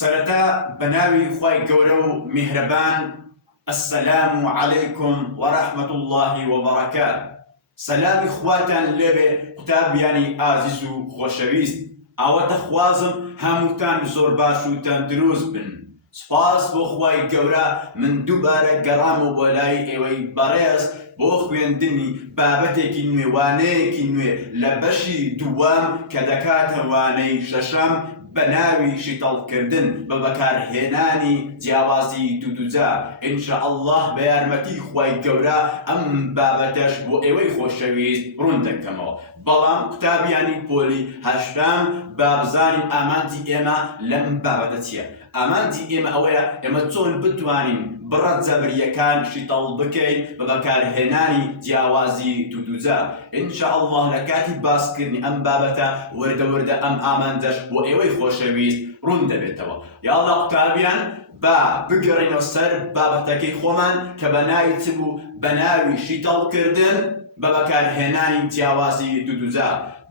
سەرەتا بەناوی خوای گەورە و میهرەبان السلام عەلەیکم وەرەحمەت الله وبەڕەکات. سەلامی خواتان لێبێ قوتابیانی ئازیز و خۆشەویست. ئاوە دەخوازم هەمووتان زۆر باش و تەندروست بن. سپاس بۆ خوای گەورە من دووبارە گەڕامەوە بۆ لای ئێوەی بەڕێز بۆ خوێندنی بابەتێکی نوێ، وانەیەکی نوێ لە بەشی دووەم کە دەکاتە وانەی شەشەم بە ناوی شیتەڵکردن بە بەکارهێنانی جیاوازی دوودوجا. ئینشاءالله بە یارمەتی خوای گەورە ئەم بابەتەش بۆ ئێوەی خۆشەویست ڕوون دەکەمەوە. بەڵام قوتابیانی پۆلی هەشتم بابزانین ئامانجی ئێمە لەم بابەتە چییە؟ ئامانجی ئێمە ئەوەیە ئێمە چۆن بتوانین بڕە جەبریەکان شیتەڵ بکەین بە بەکارهێنانی جیاوازی دوودوجا. ئینشاءالله لە کاتی باسکردنی ئەم بابەتە وەردە وەردە ئەم ئامانجەش بۆ ئێوەی خۆشەویست ڕوون دەبێتەوە. یاڵا قوتابیان با بگەڕینەوە سەر بابەتەکەی خۆمان کە بە ناوی چ بوو؟ بە ناوی شیتەڵکردن بە بەکارهێنانی جیاوازی دوودوجا.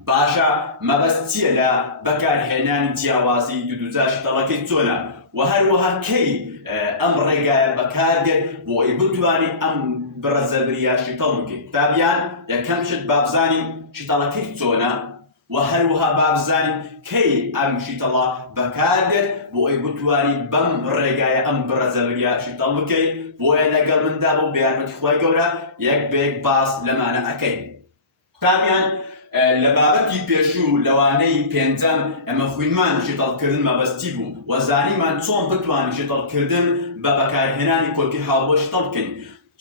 باشە مەبەست چییە لە بەکارهێنانی جیاوازی دوودوجا؟ شیتەڵەکەی چۆنە؟ و هەروەها کەی ئەم ڕێگایە بەکاردێت بۆ ئەی بتوانین ئەم بڕە جەبریە شیتەڵ بکەین. قوتابیان یەکەم شت بابزانین شیتەڵەکەی چۆنە و هەروەها بابزانین کەی ئەم شیتەڵە بەکاردێت بۆ ئەی بتوانین بەم ڕێگایە ئەم بڕە جەبریە شیتەڵ بکەین. بۆیە لەگەڵ مندا بۆ بە یارمەتی خوای گەورە یەک بێک باس لەمانە ئەکەین. قوتابیان لە بابەتی پێشوو لەوانەی پێنجەم ئەمە خوێنمان شیتەڵکردن مەبەستی بوو و زانیمان چۆن بتوانین شیتەڵکردن بە بەکارهێنانی کۆلکی هاوبەش شیتەڵ بکەین.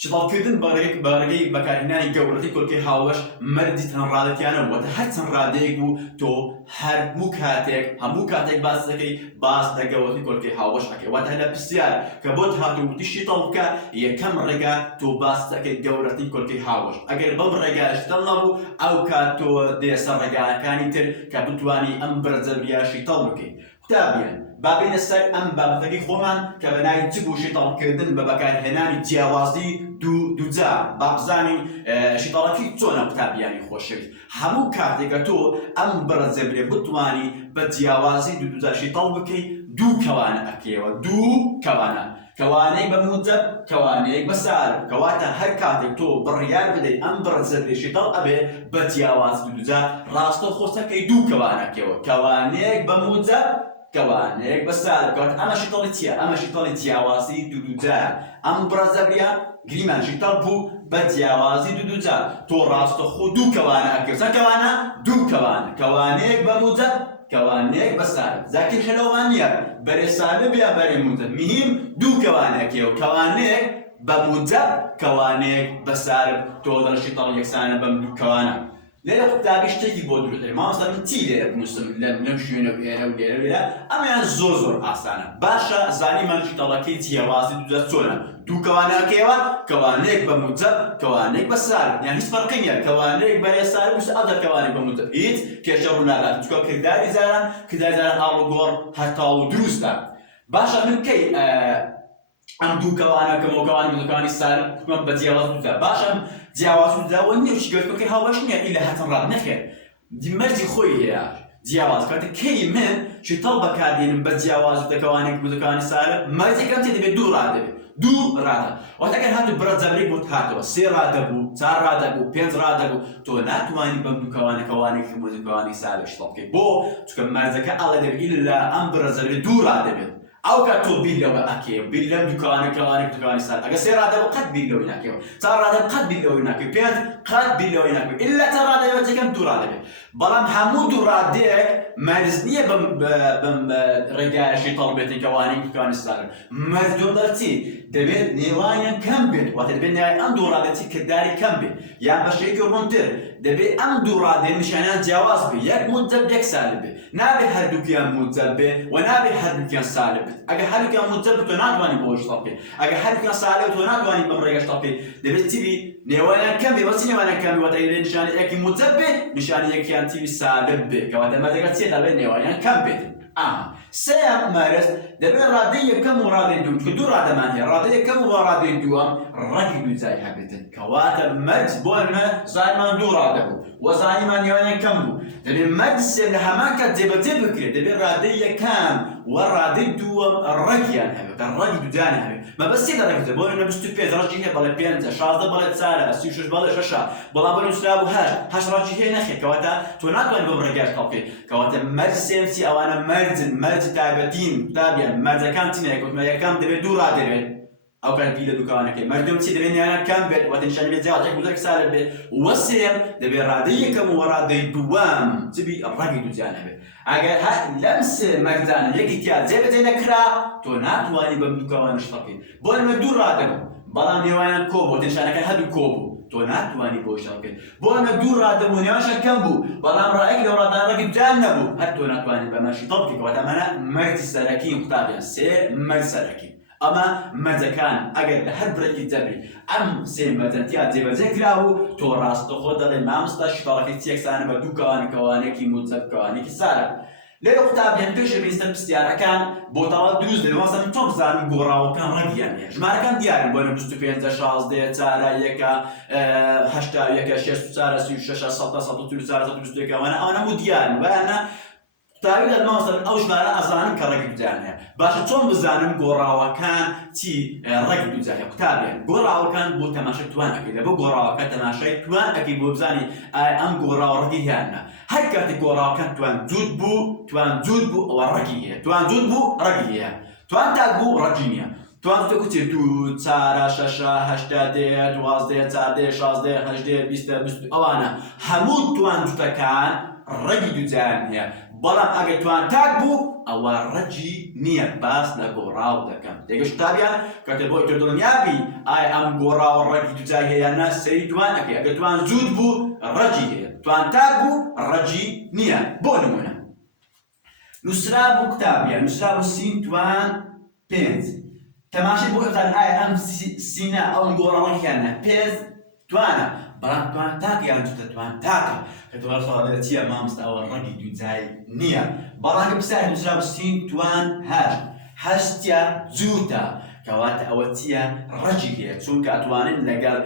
شیتەڵکردن بەڕێگەی بەکارهێنانی گەورەتی کۆلکی هاوبەش مەردی چەند ڕادەتیانە وەتە هەر چەند ڕادەیەک بوو تۆ هەموو کاتێک باس دەکەی باس لە گەورەتی کۆلکی هاوبەش ئەکەی. واتە لە پرسیار کە بۆت هاتووتی شیتەڵ بکە یەکەم ڕێگا تۆ باس دەکەی گەورەتی کۆلکی هاوبەش. ئەگەر بەم ڕێگایە شیتەڵ نەبوو ئەو کات تۆ دێ سەر ڕێگاکانی تر کە بتوانی ئەم بڕە جەبریە شیتەڵ بکەی. قوتابیان با بینە سەر ئەم بابەتەکەی خۆمان کە بە ناوی چ بوو؟ شیتەڵکردن بە بەکارهێنانی جیاوازی دوودوجا. با بزانین شیتەڵەکەی چۆنە قوتابیانی خۆشەویست. هەموو کاتێکە تۆ ئەم بڕە جەبریە بتوانی بە جیاوازی دوودوجا شیتەڵ بکەی دوو کەوانە ئەکەیەوە. دوو کەوانە، کەوانەیەک بە موجەب، کەوانەیەک بە سالب. کەواتە هەر کاتێک تۆ بڕیار بدەیت ئەم بڕە جەبریە شیتەڵ ئەبێ بە جیاوازی دوودوجا ڕاستەوخۆسەکەی دوو کەوانەکەیەوە، کەوانەیەک بە موجەب، کەوانەیەک بە سالب. کەواتە ئەمە شیتەڵی چییە؟ ئەمە شیتەڵی جیاوازی دوودوجایە. ئەم بڕە جەبریە گریمان شیتەڵ بوو بە جیاوازی دوودوجا. تۆ ڕاستەوخۆ دوو کەوانە ئەکەی. چەند کەوانە؟ دوو کەوانە، کەوانەیەک بە موجەب، کەوانەیەک بە سالب. زاکێشە لەومان نییە بەرێ سالب یا بەرێ موجەب، مهم دوو کەوانەکەیەوە، کەوانەیەک بە موجەب، کەوانەیەک بە سالب. تۆ دەڵێ شیتەڵ یەکسانە بەم دوو کەوانە. لێرە قوتابی شتێکی بۆ دروستکردن. مامۆستا من چی لێرە بنووسم لەم شوێنە و ئێرە و لێرە لێرە؟ ئەمەیان زۆر ئاسانە. باشە زانیمان شیتەڵەکەی جیاوازی دوودوجا چۆنە؟ دوو کەوانەکەیەوە، کەوانەیەک بە موجەب، کەوانەیەک بە سالب. یان هیچ فەرقی نییە کەوانەیەک بەرێ سالب و ئەو کەوانێک بە موجەب هیچ کێشە ڕوو نادات. چونکە کردداری جاران ئاڵوگۆڕ هەتاو و دروستە. باشە من کەی ئەم دوو کەوانەکەمەوە کەوانی موجەبەکانی سالب بە جیاوازی دوودوجا. باشە جیاوازی دوودوجاوە نییە گەورەکەی هاوبەش نییە ئیلا هەتەن ڕاد نەخێر. مەرجی خۆی هەیە جیاواز. کاتێک کەی من شیتەڵ بەکاردێنم بە جیاوازی کەوانێک موجەبەکانی سالب مەرجەکەم تێ دەبێت دوو ڕاد دەبێت. دوو ڕادە. واتە ئەگەر هاتوو بڕە جەبری بۆت هاتەوە سێ ڕادە بوو، چار ڕادە بوو، پێنج ڕادە بوو، تۆ ناتوانی بەم دوو کەوانێکی موجەبەکانی سالب شیتەڵ بکەیت. بۆ چونکە مەرجەکە ئەڵێ دەبێت ئیلا ئەم بڕە جەبری دوو ڕاد دەبێت. ئەو کات تۆ بیر لەوە ئەکەی، بیر لەم دوو کەوانێکی سالب. ئەگەر سێ ڕادە بوو قەت بیر لەوەی ناکەیەوە، چار ڕادە قەت بیر لەوەی ناکەی، پێنج قەت بیر لەوەی ناکەی، ئیلا چەند ڕادە بێت یەکەم دوو ڕاد دەبێت. بەڵام هەموو دوو ڕادێک مەرج نییە بەم ڕێگایە شیتەڵ بێتی کەوانێکی سالب. مەرج دۆڵەر چی؟ دەبێت نێوانیان کەم بێت. واتە دەبێت نێوان ئەم دوو ڕادەتی کردداری کەم بێت. یان بەشەیەکی ڕوونتر دەبێت ئەم دوو ڕادێ نیشانیان جیاواز بێت. یەک موجەب یەک سالب بێت. نابێت هەردووکیان موجەب بێت و نابێت هەردووکیان سالب بێت. ئەگەر هەردووکیان موجەب بێت تۆ ناتوانانی بۆ شیتەڵ بکەیت. ئەگەر هەردووکیان سالب بێت تۆ ناتوانانی بەم ڕێگە شیتەڵ بکەیت. دەبێت چی بێت؟ نێوانیان کەم بێت. وەچی نێوانیان کەم بێت؟ واتە نیشانەیەکی موجەب بێت، نیشانەیەکیان چی سالب بێت. کەواتە مەرجەکە چییە؟ دەبێت نێوانیان کەم بێت. سيم مارس دبي رادية كم ورادية دوم كدو رادة مانية رادية كم ورادية دوم رجل زي حبيتن كواتب مرز بولنا زي ما دو رادة وزي ما نيوانا كم بو دبي مرز سيم لحماكة دبي بكري دبي رادية كم ورادية دوم الرجيان هبي الرجل داني هبي ما بس يدا رجل بولنا بستوبيز رجيه بلا بينتا شازة بلا تسالة سيوشش بلا شاشة بلا بلا سلابو هاش رجيه نخي كواتا تونات وين بمرجاش طبي كواتا مرز سيم سي أوانا مرز تابتين تابعا مرز كان تيني كنت ما كم دبي دورا دبي أو كان بيلا دكانك مردم تي دبي أنا كم بيت وتنشان بيت زاد يقول لك سال بيت وسيم دبي رادية كم ورادي دوام تبي الرجل تجانا بيت أجا لمس مرزان يجي تيا زي بتينا كرا تونات واني بمدكان شطبي بول مدورا دبي بلا ميوانا كوبو تنشان كان هدو كوبو تونات واني بوشاكن بول مدورا دبي نياشا كمبو بلا مرأيك لو رادان رجل جانبو هاد تونات واني بماشي طبقي وتمنى مرز سراكين قطابيا سي مرز سراكين أما ماذا كان أجد هربرة جبري سي ماذا تيا زي بذكره توراس تخوض لما مستش طرف تيك سنة بدو كواني كي متزب كواني كي سارة ليه قطاب ينتش بيستلم استيارة كان بوطاوات دروز لأنه مثلا توم زاني قرا وكان رجيان جماعة كان دياري بقولنا بستوفين زشاز دي سارة يكا هشتا يكا شيش سارة سيوشاشا سطا سطا تلو سارة سطا بستوكا وأنا مو دياري وأنا تابعي الموصل أوش مالا أزانم كرجل جانها باش توم بزانم قراوة كان تي رجل جانها كتابيا قراوة كان بو تماشي توان أكيد بو قراوة كان تماشي توان أكيد بو بزاني أم قراوة رجيهانا هاي كانت قراوة كان توان جود بو ورجيه توان جود بو رجيه توان تاقو رجينيا توان تكتير تو تسارة شاشة هشتا دي دوازدي تسادي شازدي هشدي بيستا بستو أوانا همود توان جوتا كان رجل جانها بلام اگه توان تاک بو او رجی نیه باس لگوراو دکم دیگه شتابیان که بو تو دنیابی ام گوراو رجی جای یا ناس سری توان اگه توان زود بو رجی توان تاک بو رجی نیه بو نمونه نسرا بو کتابیان نسرا بو سین توان پنج تماشی بو اتان ام سینا او گورا رجیانه پنج توانا بلام توان تاک یا جوتا توان تاک كتبار صار تيا مامست أو الرجل جزاي نيا برامج بسهل نسراب السين توان هاش تيا زوتا كوات أو تيا رجل تون كأتوانين لقال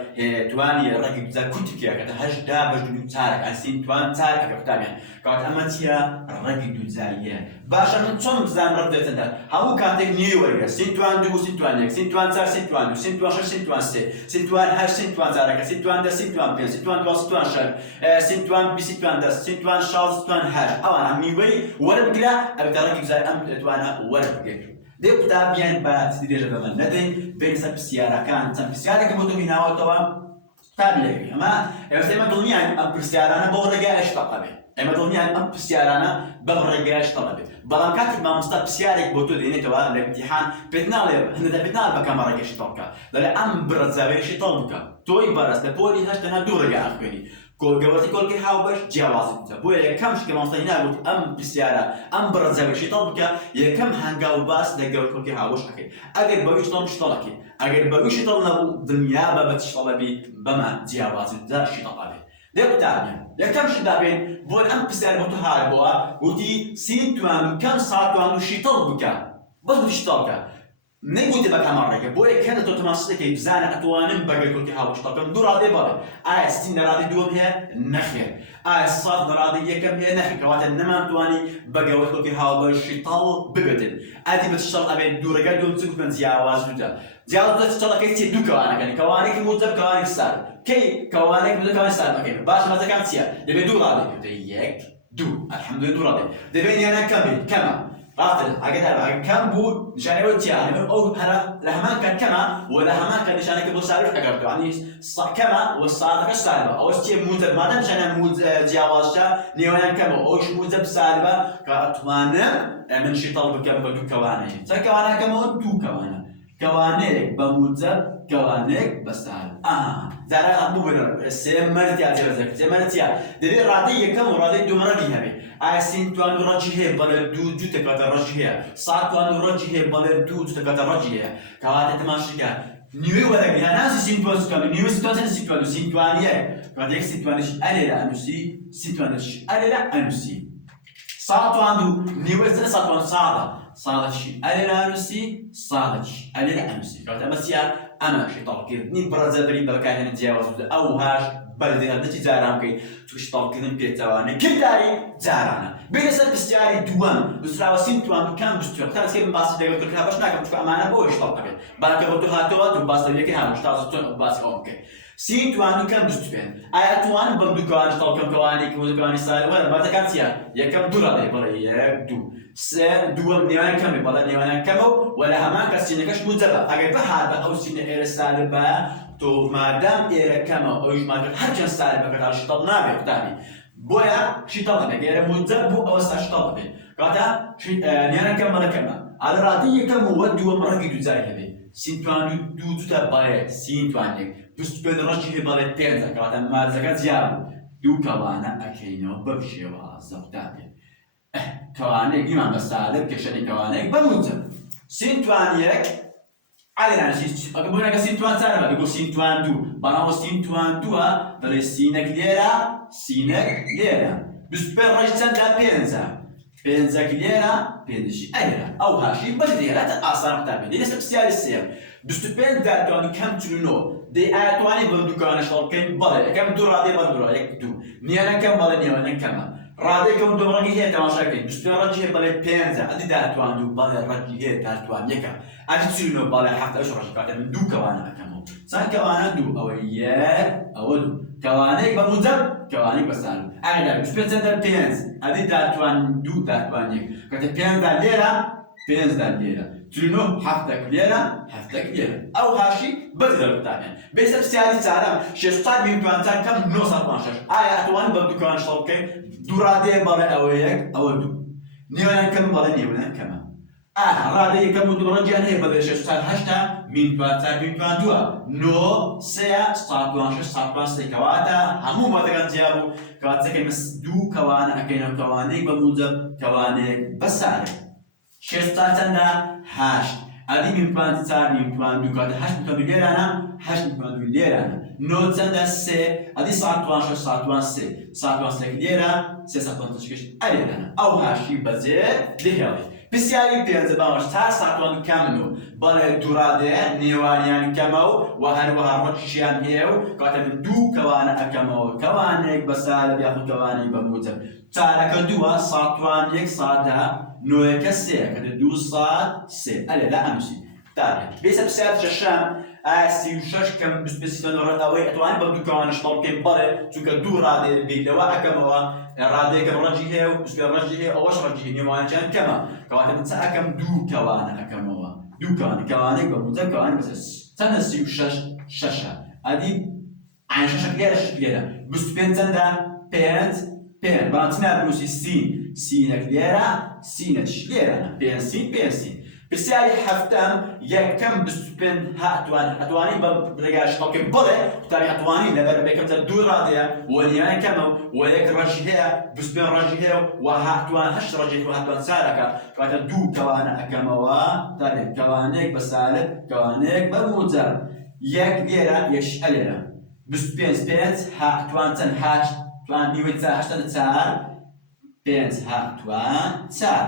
تواني الرجل جزاي كتكيا كتهاش دابش دو تارك السين توان تارك كتابين كوات أما تيا الرجل جزاي باشا من توم زام ردت ده هاو كاتك نيوير سين توان دو سين توان يك سين توان زار سين توان دو سين توان شر سين توان سي سين توان هاش سين توان زارك سين توان ده سين توان بين سين توان دو سين توان شر سين توان بي سين توان ده سين توان شاز سين توان هاش أنا نيوي ولا بقلا أبدا الرجل جزاي أم توانا ولا بقلا ده كتابين بعد تدريج بمن ندين بين سب سيارة كان سب سيارة كمتو هنا وتوا تابلة أما زي ما تقولني أم بسيارة أنا بورجاش طلبه أما تقولني أم بسيارة أنا بورجاش طلبه بلان كاتب ما مستب سيارة بوتو ديني توا الامتحان بتنال هنا ده بتنال بكام رجاش طلبك لا أم برزاويش طلبك توي برز لبولي هاش تنا دورجا أخويني قولتي كل كي حاوبش جواز انت بويا كمش كمان صينا قلت ام بسيارة ام برزاوي شي طبك يا كم هنقاو باس دقوا كل كي حاوش اكيد اگر بويش طن شطلكي اگر بويش طن نبو دنيا بابتش طلبي بما جواز انت شي طلبي ده بتاعنا يا كم شدابين بول ام بسيارة بتو هاي بوا ودي سين توان كم ساعة توان شي طلبك بس شي طلبك نقول تبقى كمرة بوي كانت تمسك يبزان أتوانم بقى كل كهاوش طبعا دور هذا بابا ستين راضي دوم هي نخير صاد راضي يكم هي نخير كوات إنما أتواني بقى وكل كهاوش شيطال بقدر أدي بتشتغل أبي دور قاعد دوم تقول من زياواز دودا زياواز تشتغل كي تدو كوانا كان كوانك موتب كوانك سار كي كوانك موتب كوانك سار مكان باش ما تكان سيا دبي دور راضي يك دو الحمد لله دور راضي دبي أنا كمل قاتل عقدها كم بود نشانه وجه يعني أو هلا لهمان كان كما ولا همان كان نشانه كبر سالف أقرب يعني كما والصادق السالبة أو شيء موجب ما دام نشانه موجب جوازشة نيوان كما أو شيء موجب سالبة كأتمنى من شيء طلب كم بدو كوانه سكوانه كما دو كوانه بموجب كوانك بسال زارا أبو بنر سمرتيا جبزك سمرتيا دبي رادي كم رادي دو مرادي هبي سين توان رجيه بل دو جو تكات رجيه ساعة توان رجيه بل دو جو تكات رجيه كوات تماشيكا نيوي ولا بيها ناس سين توان سكان نيوي سين توان يه كوات سين توانش أليلا أنوسي سين توانش أليلا أنوسي ساڵتوان و نیوەستە ساڵتوان ساڵەشی ئەلێرا نووسی ساڵەکی ئەلێرە ئەنووسی کەواتە ئەمە چیە؟ ئەمە شیتاڵکردنی بڕەجەبەری بەکارهێنە جیاواز بوو ئەو هاش بەردێنەرنەی جاران بکەیت تو شیتاڵکردن پێچەوانەی کردداری جارانە بێنە سەر پرسیاری دووەم بزراوە سینتوان دووکان بستووە تا سێ باسی لەگەڵ کرد باش ناکەم چونکە ئەمانە بۆ شیتاڵ دەبێت بارکە بۆ تۆ هاتەوە تو باس لەوەکەی هەموو تازە تۆ باسی ئەوە بکەیت سینتوان دووکان بستوێن ئایا توانم بەم دووکان شیتاڵکەم کەوانی کەوتەکانی ساڵوە بەردەکان چیە؟ یەکەم دوو ڕادەی بەڵێ یەک دوو سێ دووەم نێوان کەمێ بەڵێ نێوانیان کەمە و وەلە هەمان کە سینەکەش موجەبە ئەگەر بەهات بە ئەو سینە ئێرە سالب بە تۆ مادام ئێرە کەمە ئەویش مادام هەرچەند سالب بەکەدا شیتاڵ نابێت قوتابی بۆیە شیتاڵ دەبێت ئێرە موجەب بوو ئەوەستا شیتاڵ دەبێت کەواتە نێوان کەم بەڵە کەمە ئەلە ڕادەی یەکەم وە دووەم ڕەنگی دووجاری هەبێت سینتوان دوو دووتە بەڵێ سینتوانێک بستوێن ڕەنجی هەیە بەڵێ پێنجە کەواتە مارجەکە جیاب بوو دوو کەوانە ئەکەینەوە بەم شێوازە قوتابی کەوانەیەک دیمان بە سالب کێشەی کەوانەیەک بەموجەب سینتوان یەک ئەلێرانشی ئەگە بۆ نەکە سینتوان چارەبە دەگۆ سینتوان دوو بەڵامەوە سینتوان دووە دەڵێ سینەک لێرە سینەک لێرە بستوێن ڕەش چەندە پێنجە پێنجەک لێرە پێنجشی ئەلێرە ئەو هاشی بەردێرەتە ئاسان قوتابی لێرە سەر پرسیاری سێم بستوێن دادوان کەم چلونۆ دەی ئایا توانێت بەم دووکانە شەڵ بکەین بەڵێ یەکەم دوو ڕادەی بەم دوو یەک دوو نیانەکەم بەڵێ نێوانە کەمە ڕادێکەم دوو ڕەنگی هەیە تەماشاکەین بستوێن ڕەنجی هەیە بەڵێ پێنجە ئەدی داتوان و بەڵێ ڕەنجی هەیە داتوان یەکە ئەدی چلونۆ بەڵێ هەفتە ئەوش ڕەنجی کاتە من دوو کەوانە ئەەکەمەوە چەند کەوانە دوو ئەوە یەک ئەوە دوو کەوانەیەک بە موجەب کەوانەی بەسالب ئەگەر بستوێن چەندە پێنج ئەدی داتوان دوو داتوان یەک کاتە پێنجدا لێرە پێنجدا لێرە چلونۆ هەفتەک لێرە هەفتەک لێرە ئەو هاشی بەردێرە قوتابیان بێسە پرسیاری چارەم شێستاد میوان چار کەم 956 ئایا ئەتوانین بەم دووکان شەڵ بکەین دوو ڕادەیە بەڵێ ئەوە یەک ئەوە دوو نێوانیان کەم بەڵێ نێوانیان کەمە ڕادەی یەکەم و دوو ڕەنجیان هەیە بەڵێ شێستاد هەشتا میوان چار میوان دووە نۆ سێە ساتوان شەش ساتوان سێ کەواتە هەموو مادەکان جیاب بوو کەواتەکەی دوو کەوانە ئەکەینەوە کەوانەیەک بە موجەب کەوانەیەک بەسالب شێستاد چەندە هەشت ئەدی میوان چار میوان دوو کاتە هەشت میوان لێرانە هەشت میوان دوو لێرانە نۆ چەندە سێ ئەدی ساتوان شەش ساتوان سێ ساتوان سێک لێرە سێ ساتوان شەش ئەلێرانە ئەو هاشی بەجێ دەهێڵێت پرسیاری پێنجە باوەش تا ساتوان کەمن و بەڵێ دوو ڕادەیە نێوانیان کەمە و هەروەها ڕەنجیان هەیە و کاتە من دوو کەوانە ئەکەمەوە کەوانێک بەسالب یاخود کەوانێک بە موجەب چارەکە دووە ساتوان یەک سادە نۆیەکە سێ کەدە دوو سات سێ ئەلێ لا ئەنووسی تاێ بێسە پرسیار شەشەم ئایا 36 کەم 25 ئەوەی ئەتوانین بەم دوو کەوانە شتەڵ بکەین بەڵێ چونکە دوو ڕادەیە بێتەوە ئەکەمەوە ڕادەیەکەم ڕەنجی هەیە و ڕەنجی هەیە ئەوەش ڕەنجی هەیە نێوانیان کەمە کەواتە من چ ئەکەم دوو کەوانە ئەکەمەوە دوو کەوانە کەوانەی بە موجەب کەوانەی بەسەر چەندە 36 شەشە ئەدی عین شەشەک لێرە شەش لێرە 25 چەندە پێنج پێنج بەڵام چ نابنووسی سین سینەک لێرە سینەش لێرەنە پێنج سین پێنج سین پرسیاری هەفتەم یەکەم 25 ئەتوانی بە ڕێگای شتەڵکەی بڵێ قوتابی ئەتوانی لەبەر بێکەمتە دوو ڕادەیە و نێوان کەمە و یەک ڕەنجی هەیە 25 ڕەنجی هەیە و هاتوان هەشت ڕەنجی و هاتوان چارەکە کاتە دوو کەوانە ئەکەمەوە تاێ کەوانەیەک بەسالب کەوانەیەک بە موجەب یەک لێرە یەکش ئەلێرە 25 پێنج هاتوان چەند هەشت توان نیوەی چار هەشتە چار پێنج هاتوان چار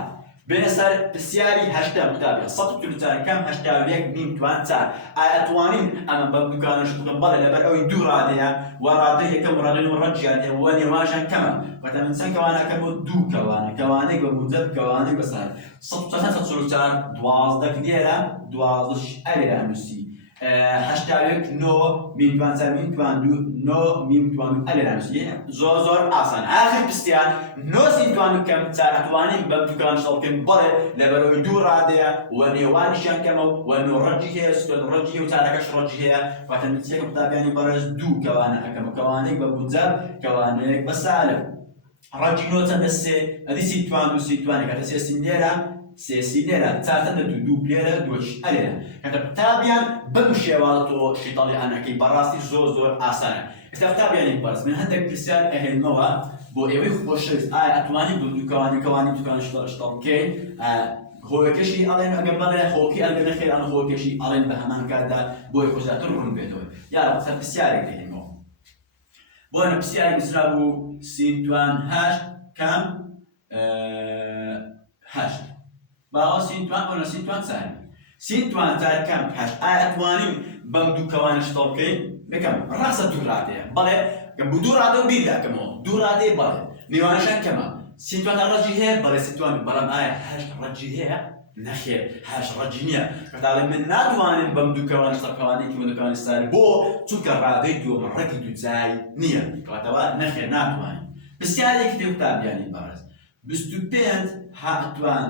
بێنە سەر پرسیاری هەشتم قوتابیان 144 کەم 81 میم توان چار ئایا توانین ئەمە بەم دووکانە شت بکەم بەڵێ لەبەر ئەوەی دوو ڕادەیە و ڕادەی یەکەم ڕادەی و ڕەنجیان هەیە و نێوانیان کەمە کاتە من چەند کەوانە ئەکەمەوە دوو کەوانە کەوانەیەک بە موجەب کەوانەیەک بەسالب 144 دوازدەک لێرە دوازدەش ئەلێرە ئەنووسی 81 نۆ میوان چار میوان دوو نۆ میوان دوو ئەلێرە ئەنووسی زۆر ئاسان ئاخر پرسیار نۆ سینتوان و کەم چار ئەتوانین بەم دووکان شەڵ بکەین بەڵێ لەبەرەوەی دوو ڕادەیە و نێوانیشیان کەمە و نۆ ڕەنجی هەیە سوێن ڕەنجی هەیە و چارەکەش ڕەنجی هەیە کاتە من چیەکە قوتابیانی بەڕێز دوو کەوانە ئەکەمە کەوانەیەک بە موجەب کەوانەیەک بەسالب ڕەنجی نۆ چەندە سێ ئەدی سینتوان و سینتوانێک کاتە سێ سین لێرە سێسی لێرە چارتەندە دوو لێرە دووەش ئەلێرە کاتە قوتابیان بەم شێوازە تۆ شیتاڵی ئەنەکەی بەڕاستی زۆر ئاسانە ئێستا قوتابیانی بەرز من هەندێک پرسیار ئەهێنمەوە بۆ ئێوەی خۆشەویست ئایا ئەتوانین بەم دوو کەوانی دوکان شتەڵ بکەین هۆیەکەشی ئەڵێن ئەگەر بەڵێ هۆکی ئەگەر نەخێر ئەن هۆیەکەشی ئەڵێن بە هەمان کاتدا بۆی خۆشاتر ڕوون بێتەوە یاە سەر پرسیارێک دەهێنمەوە بۆ نە پرسیاری بزرا بوو سینتوان هەشت کەم هەشت باوە سینتوان ئەوە سینتوان چاری سینتوان چار کەم هەشت ئایا ئەتوانین بەم دوو کەوانە شتڵ بکەین بکەم ڕاستە دوو ڕادەیە بەڵێ بوو دوو ڕادە و بیر داکەمەوە دوو ڕادەیە بەڵێ میوانەشان کەمە سینتوان ڕەجی هەیە بەڵێ سینتوان بەڵام ئایا هەشت ڕەجی هەیە نەخێر هەشت ڕەجی نییە کەتاڵێ من ناتوانم بەم دوو کەوانە شتەکەوانێکی من دووکەوانی ساری بۆ چونکە ڕادەی دووەمە ڕێکی دوو جای نییە کەواتەوە نەخێر ناتوانین پرسیارێکی تێ قوتابیانی بەڕێز 25 هاتوان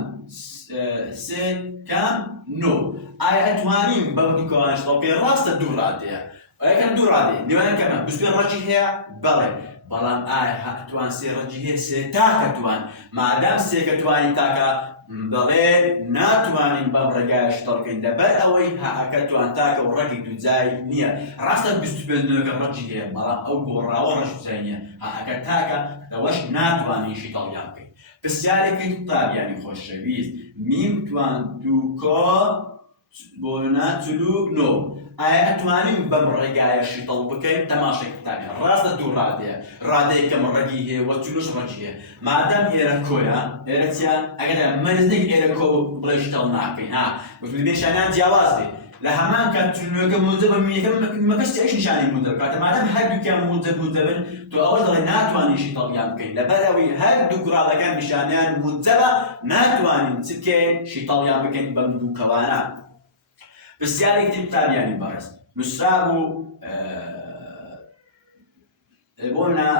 سێ کام نۆ ئایا ئەتوانین بەم دوو کەوانە شتڵ بکەین ڕاستە دوو ڕادەیە یەکەم دوو ڕادەیە نێوانیان کەمە 25 ڕەجی هەیە بەڵێ بەڵام ئایا هاتوان سێ ڕەجی هەیە سێ تاکە توان مادام سێکە توانی تاکە بەڵێ ناتوانین بەم ڕێگایە شتڵ بکەین لەبەر ئەوەی هاکە توان تاکە و ڕێکی دوو جای نییە ڕاستە 25 نوێکە ڕەجی هەیە بەڵام ئەو گۆڕاوە ڕەش جای نییە هاکە تاکە ئەوەش ناتوانین شیتەڵیان بکەین پرسیارێکی قوتابیانی خۆشەویست میم توان دوو کۆ بۆ ناچلو نۆ ئایا ئەتوانین بەم ڕێگایە شیتەڵ بکەین تەماشای قوتابیان ڕاستە دوو ڕادەیە ڕادەیە کەم ڕێگی هەیە وە چلوش ڕەجی هەیە مادام ئێرە کۆیە ئێرە چیان ئەگەر مەرزێک ئێرە کۆ بڵێ شیتەڵ ناکەین ها نشانیان جیاواز بێ لە هەمان کات چلوەکە موجە بە میەکەم مەکەستی ئەش نیشانی موجە بکاتە مادام هەردووکیان موجە بن تۆ ئەوە دەڵێ ناتوانین شیتەڵیان بکەین لەبەر ئەوەی هەردوو گوڕاڵەکان نیشانیان موجە بە ناتوانین چ بکەین شیتەڵیان بکەین بەم دوو کەوانە پرسیارێکی قوتابیانی بەڕێز نووسرابوو بۆنا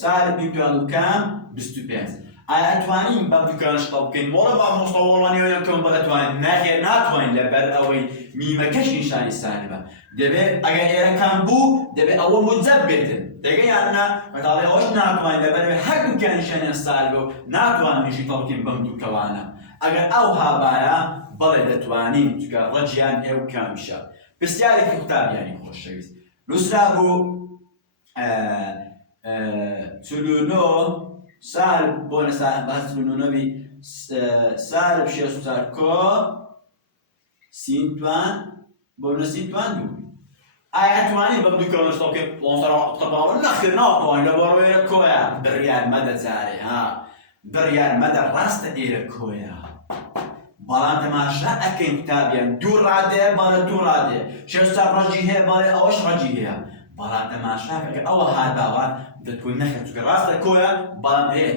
سالب میتوان کام 25 ئایا ئەتوانین بەم دوو کەوانە شتەڵ بکەین وەڵە مامۆستا وەڵانیەوەیە کەم بە ئەتوانین ناخێر ناتوانین لەبەر ئەوەی میمەکەش نیشانی سالبە دەبێت ئەگەر ئێرەکان بوو دەبێت ئەوە موجەب بێتن دەگەیاننا بەتاڵی ئەوەش ناتوانین لەبەر هەردووکیان نیشانیان سالبە و ناتوانین شیتەڵ بکەین بەم دوو کەوانە ئەگەر ئەو هابایە بەڵێ دەتوانین چکە ڕەجیان هەیە و کامیشە پرسیارێکی قوتابیانی خۆشەویست نووسرابوو چلونۆ سالب بۆ باس چلونۆنەوی سالب شێستار کۆ سینتوان بۆ سینتوان دوو ئایا ئەتوانین بەم دوو کەوانە شتەڵ بکەین قوتاباوە نەخێر ناتوانین لەبەرەوەی کۆیە بڕیار مەدە جارێ ها بڕیار مەدە ڕاستە ئێرە کۆیە بەڵام تەماشا ئەکەین قوتابیان دوو ڕادەیە بەڵێ دوو ڕادەیە شێستار ڕەجی هەیە بەڵێ ئەوەش ڕەجی هەیە بەڵام تەماشا ئەگەر ئەوە هاتباوە دەتوانین نەخێت چونکە ڕاستە کۆیە بەڵام هەیە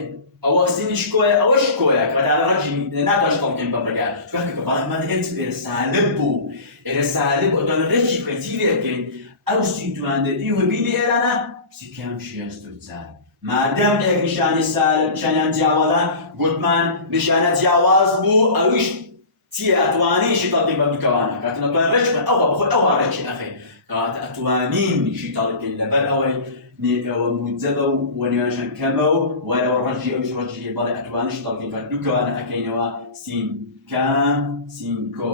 ئەوە سینیش کۆیە ئەوەش کۆیە کەواتە ڕەجی ناتوانین شتەڵ بکەین بەم ڕێگایە چونکە بەڵام مەدە ئێرە سالب بوو ئێرە سالب ئەتوانین ڕێکی بکەین چی لێ بکەین ئەو سینتوان دەدی و بینی ئێرانە سیکەم شێست و چار مادام ئێک نیشانی سالب نیشانیان جیاوازە گوتمان نیشانە جیاواز بوو ئەویش چیە ئەتوانین شیتەڵ بکەین بەم دوو کەوانە کاتە نەتوانین ڕێک بکەین ئەوە بخۆی ئەوە ڕێکی نەخەین کەواتە ئەتوانین شیتەڵ بکەین لەبەر ئەوەی نێکەوە موجەبە و وەنێوانشان کەمە و وەرەوە ڕەجی ئەویش ڕەجی هەیە بەڵێ ئەتوانین شیتەڵ بکەین کات دوو کەوانە ئەکەینەوە سین کام سین کۆ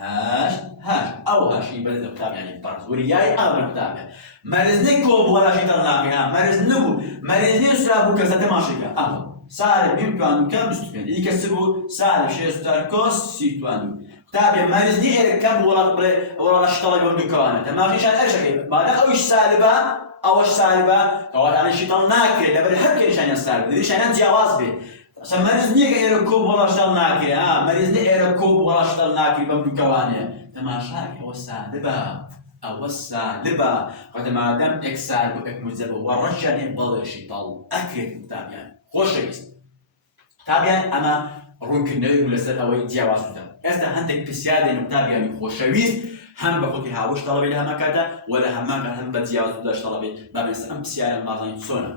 هەشت هەشت ئەو هەشی بەدە قوتابیانی بەڕێز وەریای ئەوە قوتابیان مەرزنەی کۆ بووە لە شیتەڵ ناکەین ها مەرز نەبوو مەرزنی نووسرابوو کەسە تەماشاکە ئەوە سالب میتوان کەم 25 یی کەس بوو سالب شێستار کۆ سیتوان قوتابیان مەرزنی ئێرە کەم وەڵات بڵێ وەڵا شیتەڵی بەم دوو کەوانە تەماشایشان ئەرشەکەی مادام ئەویش سالبە ئەوەش سالبە کەواتە شیتەڵ ناکرێت لەبەر هەرکە نیشانیان سالبە نیشانیان جیاواز بێ مەرز نییە کە ئێرە کۆ وەڵا شتەڵ ناکرێت ها مەرز نییە ئێرە کۆ وەڵا شتەڵ ناکرێت بەم دوو کەوانەیە تەماشاکە ئەوە سالبە ئەوە سالبە کەواتە مادام ئێک سالب و ئێک موجەبە وە ڕەجیان هەیە بەڵێ شیتەڵ ئەکرێت قوتابیان خۆشەویست قوتابیان ئەمە ڕوونکردنەوەی بوو لەسەر ئەوەی جیاواز بووتە ئێستا هەندێک پرسیار دێن قوتابیانی خۆشەویست هەم بە خۆتی هاوش تەڵەبێت لە هەمان کاتە وە لە هەمان کات هەم بە جیاواز بووداش تەڵەبێت با بێت ئەم پرسیارە مازانی چۆنە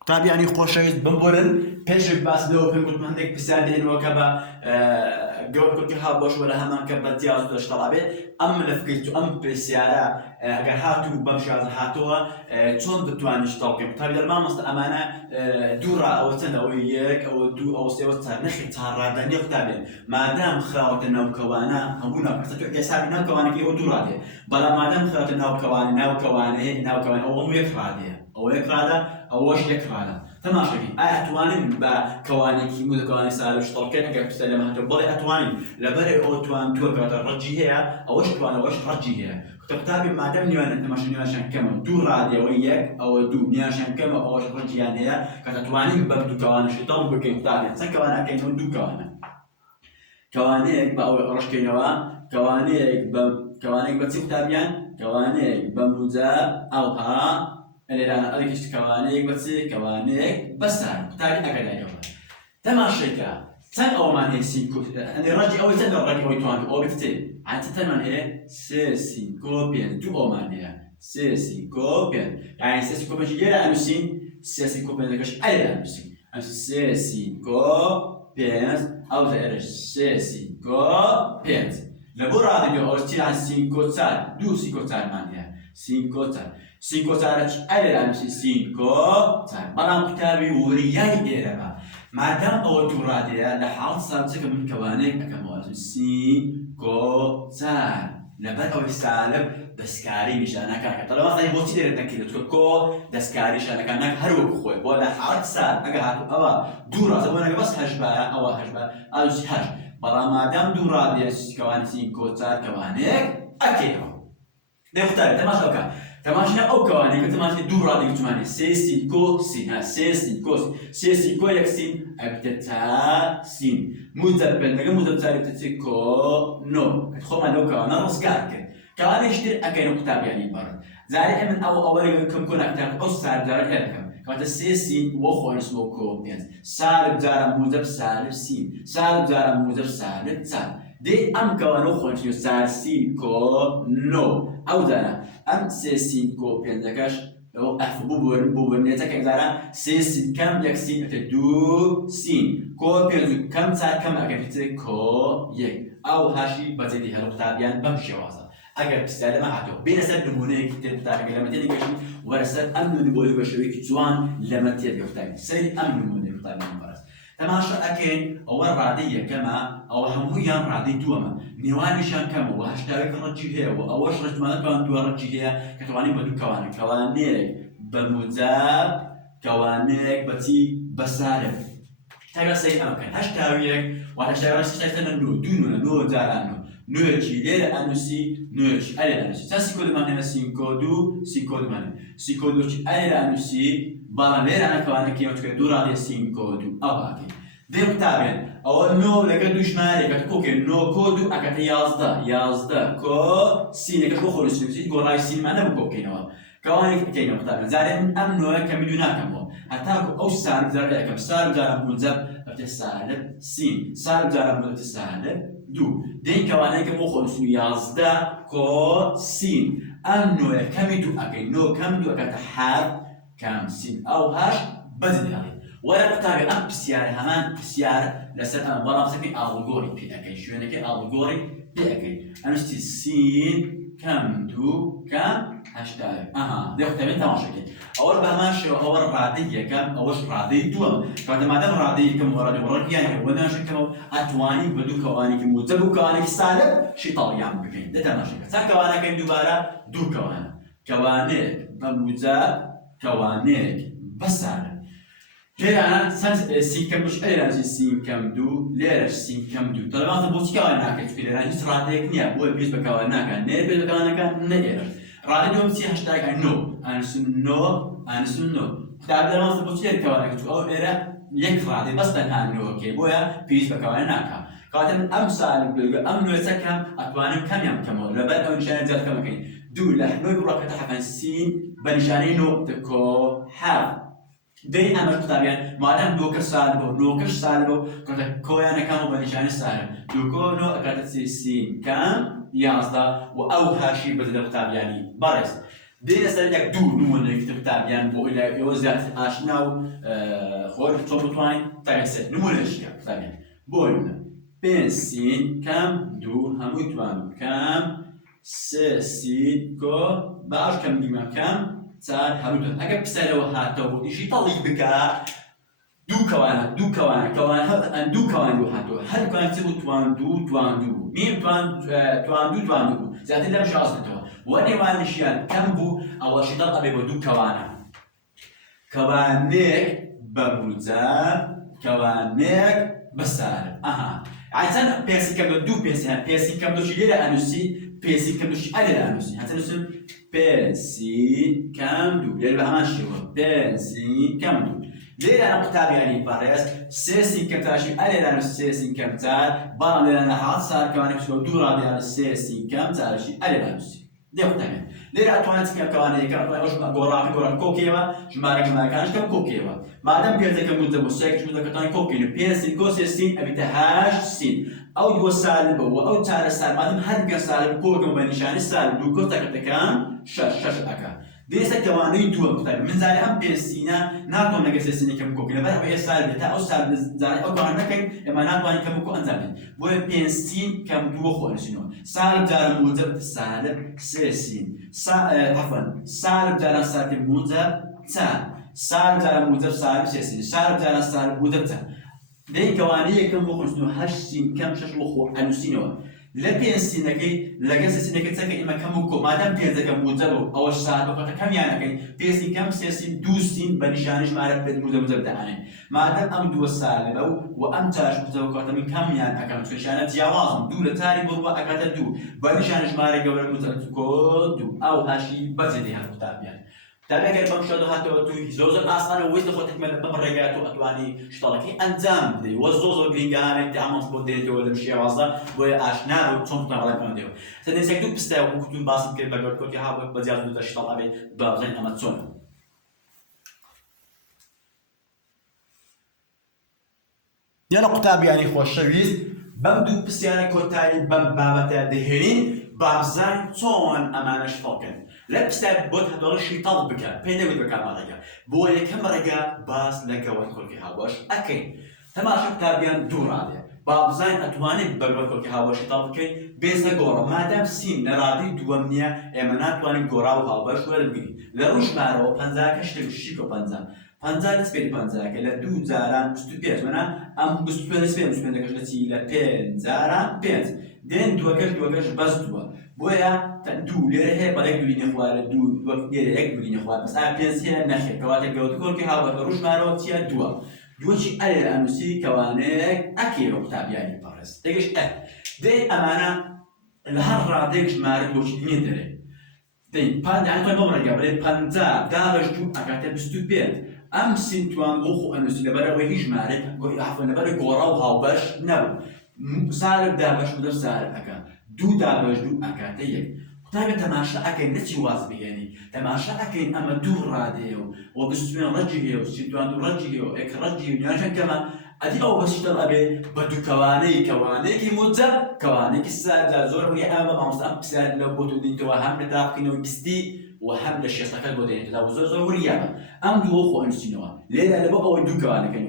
قوتابیانی خۆشەویست بمبورن پێشێک باس لەوە پێم گوتم هەندێک پرسیار دێنەوە کە بە گەورکردی هاوبەش وە لە هەمان کە بە جیاواز بووداش تەڵەبێت ئەم لە فکرت و ئەم پرسیارە ئەگەر هاتوو بەم شازە هاتووە چۆن دەتوانین شتەڵ بکەین قوتابی دەرمان مەستە ئەمانە دووڕا ئەوە چەند ئەوە یەک ئەوە دوو ئەوە سێوە چار نەخی چار ڕادانیە قوتابیان مادام خراوەتە ناوکەوانە هەموو ناوکەسە تۆ حسابی ناوکەوانەکەی ئەوە دوو ڕادێ بەڵام مادام خراوەتە ناوکەوانەیە ناوکەوانەیە ئەوە هەموو یەک ڕادەیە ئەوە یەک ڕادە ئەوەش یەک ڕادە تماشاكي اتوانين با كوانيك مو كواني سالش طلقين اگر تسلم حتى بل اتوانين لبري او توان تو كات الرجي هي اوش توان اوش رجي هي كتابي ما دام نيوان تماشا نيوان كم دو راديو وياك او دو نيوان كم اوش رجي هي كتوانين ببدو كوان شيطان بكين كتابي سن كوانا كاين دو كوانا كوانيك با رش كينوا كوانيك بتصير تابيان كوانيك بموزا او ها اللي رانا أديك كوانيك بتصير كوانيك بس تاعي أكيد أيوة تماشيكا سن أو ما هي سينكو أنا راجي أول سنة راجي أول توان أو بتتي عن تتمن هي سينكو بين تو أو ما هي سينكو بين يعني سينكو بين جيرا أنا سين سينكو بين ذكرش أيضا أنا سين أنا سينكو بين أو تأرش سينكو بين لبورا هذا جو أرتي عن سينكو تار دو سينكو تار ما هي سينكو تار سينكو تارش أيضا أمشي سينكو تار برام كتابي ورياي إيرما ما دام أول تورادية لحال صارتك من كوانيك أكمل سينكو تار لبر أو سالب دسكاري مشانا كان طالما صاير بوتي دير تكيد كو دسكاري شانا كان هرو بخوي ولا حال سال أجا أوا دورا زمان بس هجبا أو هجبا أو هج برام ما دام دورادية كواني سينكو تار كوانيك أكيد ده مختلف تماشى أوكا تماشى أو كواني كتماشى دورا دي كتماني سين كو سين ها سين كو سين كو يكسين أبتتا سين مذبل نجا مذبل أبتتا كو نو كتخوما نو كوانا رزقارك كواني يشتري أكيد كتاب يعني برا زاري من أول كم كنا كتاب أو صار زاري كم كانت سين وخوان اسمه كو بينز سالب زارا مذبل سالب سين سالب زارا مذبل سالب سالب دي أم كوانو خونشيو سال سين كو نو أو دانا أم سين كو بيندكاش أو أف بوبر نيتك إذا سين كم يكسين تدو سين كو بيندو كم سال كم أكيد كو يك أو هاشي بزيدي هالكتابيان بمشي واسا أجر بستعمل معته بين سد نمونه كتير بتاعك لما تيجي كشي ورسد أم نمونه بشوي كتوان لما تيجي كتابي سيد أم نمونه كتابي مبارز تماشى أكين أو الرادية كما أو همويا رادي دوما نيوانشان كما وهشتاوي كرجيها وأوش رجمان كان دو رجيها كتواني بدو كوانيك بموزاب كوانيك بتي بسالب تاجا سيد أمكان هشتاويك وهشتاوي رجيها نو دونو نو زارانو نوتشي ليلة أنوسي نوتشي ألي أنوسي ساسيكو دمانة سينكو دمانة سينكو دوتشي ألي أنوسي بالامير أنا كوانا كيما تقول دورا دي سينكو دو أباكي دير تابين أو نو لكدوش مالي كتكوكي نو كودو أكاد يازدا كو سين كتكو خلص نفسي تقول راي سين معنا بكوكي نوا كواني كيما تابين زارين أم نوع كمليونا كمو حتى أو سالب زارب كم سالب زارب منزب بتسالب سين سالب زارب منزب تسالب دو دين كواني كمو خلص يازدا كو سين أم نوع كميدو أكيد نو كمدو أكاد حاب كم سين أو هاش بدل يعني ولا بتاعي أم بسيارة همان بسيارة لسه أنا برا مسكني ألغوري بيأكل شو يعني كي ألغوري بيأكل أنا اشتي سين كم دو كم هاشتاج ده اختبار تماشى كده أول بهماش أول رادية كم أول رادية دوم كده ما دام رادية كم ورا يعني وانا شو كم أتواني بدو كواني كم وتبو كواني سالب شيء طبيعي بكين ده تماشى كده سا كوانا كم دوبارة دو كواني بموزا كوانيك بس أنا ليه أنا سين كم مش أنا سين كم دو ليه سين كم دو طالما أنت بوتي كواناك تقول لي أنا إسرائيلك نيا بوي بيز بكواناك نير بيز بكواناك نير رادي دوم سي هاشتاج نو أنا سن نو طالما أنت بوتي كواناك تقول أو إيرا يك رادي بس تنها نو أوكي بويا بيز بكواناك قاتل أمثال بلغ أم نو سكم أتوانم كم يوم كمو لبعد أو نشان زاد كم كين دو لحنو يبرك تحفن سين بنشاني نقطة كو حرف دي أمر كتابيان مادام دوكر سالبو كنت كويانا كامو بنشاني سالب دوكو نو أكادت سين كام يازدا وأو هاشي بدل كتابياني بارس دي نسألك دو نمون كتاب كتابيان بو إلى يوزع آشناو خور توبتوين تايسة نمون الأشياء كتابيان بولنا بين سين كام دو هموتوان كام سين كو باش كم ديما كم صار هرود أجا بسأله هاتو يجي طلي بك دو كوانا هذا أن دو كوان دو هاتو هل كان تسوي توان دو مين توان دو زاد اللي مش قصده وأنا ما نشيان كم بو أول شيء طلع بيبو دو كوانا كوانك بموجب كوانيك بسالب عشان بيرسي كم دو بيرسي كم دوشي ليلة أنوسي بيرسي كم دوشي أليلة أنوسي هذا نسمى بيرسي كم دو ليلة بهمان شو بيرسي كم دو ليلة أنا كتاب يعني باريس سيرسي كم تاشي أليلة أنوسي سيرسي كم تار بارم ليلة أنا حاط صار كمان شو دورة ديال سيرسي كم تاشي أليلة أنوسي ده كتاب ليلة أتوانت كم كواني كم أتواني أوش جورا كوكيوا جمارة كانش كم كوكيوا ما دام بيرسي كم مدة مسك مدة كتاني كوكينو بيرسي كوسيسين أبيتهاش سين أو دو سالب أو تار سالب ما دام هاد كان سالب كوكم بنشان السالب دو كوتا كتكان شش أكا ديسا كواني دو كتاب من زاري هم بيرسينا ناتو نجسسين كم كوكينا بره بيه سالب تا أو سالب زاري أو كمان كم إما ناتواني كم كو أنزامين بوه بيرسين كم دو خوانسينو سالب دار موجب سالب سيسين عفوا سالب دار سالب موجب تا سالب دار موجب سالب سيسين سالب دار سالب موجب تا دين كوانية كم بخشنو هشتين كم شش بخو أنوسينو لا بينسين كي لا جالسين كي تسكت إما كم بكو ما دام بينزك كم موجب أو سالب فقط كم يعني كي بينسين كم سيسين دوسين بنشانش ما عرف بد موجب دعني ما دام أم دو سالب أو وأم تاش موجب كات من كم يعني أكمل شانة جوازم دولة تاري بروا أكاد دو بنشانش ما عرف قبل موجب كود دو أو هاشي بزيد هالكتاب يعني تابع كده بمشهد هاتو تو زوز أصلا ويست خدت من بمرجعات وأتواني اشتراكي أنزام دي والزوز جرينجان تعمل سبودين ولا مشي راسا وأشنا وتصنف على كمان ديو سنين سكتو بستاو ممكن باسم كده بقول كل حاجة بزيادة دوت اشتراك أبي بزين أما تصون يلا كتاب يعني خوش شويز بمدو بسيارة كتاني بابتا دهين بابزان تون أمانش فوقن لا بسبب بود هدول شيء طلب بك بينه وبين كاميرا بوي كاميرا باس لك وكل كهاوش أكيد تماشى كتابيان دور عليه بابزين أتواني بقول كل كهاوش طلب كي بيز لجورا ما دام سين نرادي دوامنيا إمانات تواني جورا وهاوش ولا بيني لروش مارو بنزاكش تلشيكو بنزا نسبة بنزا كلا دو زاران بستوبيت منا أم بستوبيت نسبة دكش لتي لا بين زاران بين دين دوكش بس دوا بويا دو ليه بدك دولين خوار دو وقت ليه دولين خوار بس أبينس هي نخير كواتك جود كل كهاوا فروش مارو تيا دوا شيء ألي أنوسي كوانك أكيد كتاب يعني بارس دكش دين أمانة الهرة دكش مارد وش دنيا دين بان يعني توي مبرر قبل بانزا دابش دو أكاتب بستوبيت أم سنتوان غوخو أنوسي لبرا ويهيج مارد عفوا لبرا جورا وهاوبش نو سالب دابش بدر سالب أكا دو دابش دو أكاتيك طيب تماشى أكين نتي واز يعني تماشى أكين أما دو راديو وبستوين رجيو سنتوان دو رجيو إك رجيو يعني كمان أدي أو بس يشتغل أبي بدو كواني كي مزب كواني كساد زور ولي أما ما مستأم بساد لو بتو دين توهم لتاقينه بستي وهم للشيء سكال بدين تدا وزور وريابا أم دو خو أنسينوا ليه لبا أو دو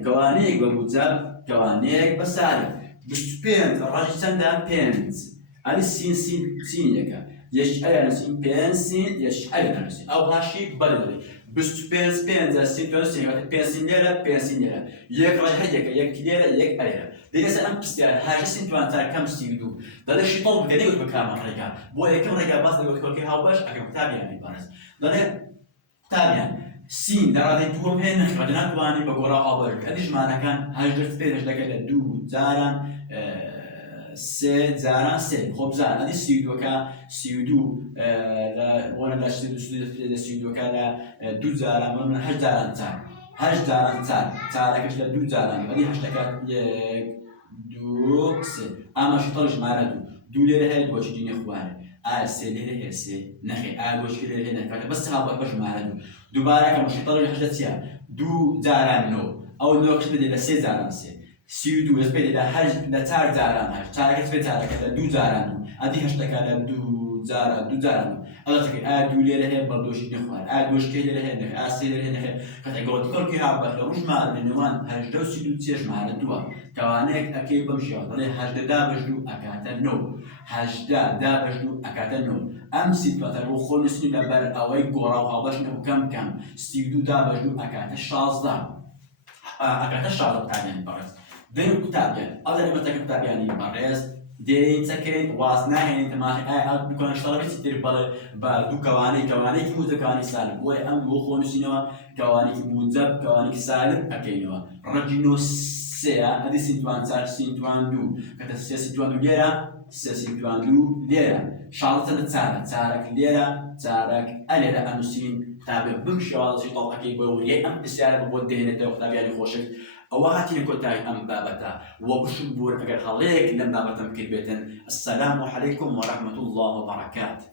كواني بمزب كواني بسالب بستبين الراجل سندا بينز هذا سين يكا يش أي نسين بينسين يش أي نسين أو هاشي بدلي بستبينز السين تونسين هذا بينسين ليرة يك راجل يك ليرة يك أليرة دي ناس أم بستير هاش سين توان ترى كم سيدو ده الشيء طول بدني يقول بكام رجع بوه كم رجع بس يقول كل كي هاوبش أكيد تابع يعني بارس ده تابع سين درادي دوم هن خدنا تواني بقرا هاوبش أديش معنا كان هاجرت بينش لكن دو زاران سه زاران سه خب زاران هذه سيدو كا سيدو لا وانا لا سيدو كا لا دو زاران من هج زاران تار كش لا دو زاران هذه هشتكات دو سه أما شو طلش معنا دو ليه هاي دوش دين إخوانه سه ليه سه نخي دوش كده ليه نخي بس هذا بقى معنا دوباره كم شو طلش هشتكيا دو زاران نو أو لو كش بدي لا سه زاران سه سيدو بس بدي لا حج لا تار زاران هج تار كش بدي تار كده دو زاران هذه هشتكات دو زاران الله تكي دو ليه هاي بردوش دين إخوانه دوش كده ليه نخي سه ليه نخي كتقول كل كي هذا بروش معنا النوان هج دو سيدو تيش معنا دوا كوانك أكيد بمشي على هجدا دابش دو أكاتا نو هجدا دابش دو أكاتا نو أمسي بتر وخون سنين لبر أوي قرا وخابش نو كم سيدو دابش دو أكاتا شازدا تاني برز دينو كتاب يعني أذا لما تكتب يعني برز دێرین چەکەین واز ناهێنین تەماشای ئایا دوکان شتەڵەبێتی تر بەڵێ بە دوو کەوانەیەکی موزەکانی سالم بۆیە ئەم بۆ خۆنووسینەوە کەوانێکی موجەب کەوانێکی سالم ئەەکەینەوە ڕەجینۆ سەیە ئەدی سینتوان چار سینتوان دوو کەتە سێ سینتوان دوو لێرە سێ سینتوان دوو لێرە شاڵەتەنە چارەک لێرە چارەک ئەلێرە ئەنووسین قوتابێ بم شێوازەی تەڵقەکەی بۆ وریای ئەم پرسیارە بۆ دێنێتەوە قوتابیانی خۆشەویست ئەوە هاتیە کۆتایی ئەم بابەتە وە بشم بوون ئەگەر هەڵەیەک لەم بابەتەم کرد بێتن السلام علیکم ورحمة الله وبركاته.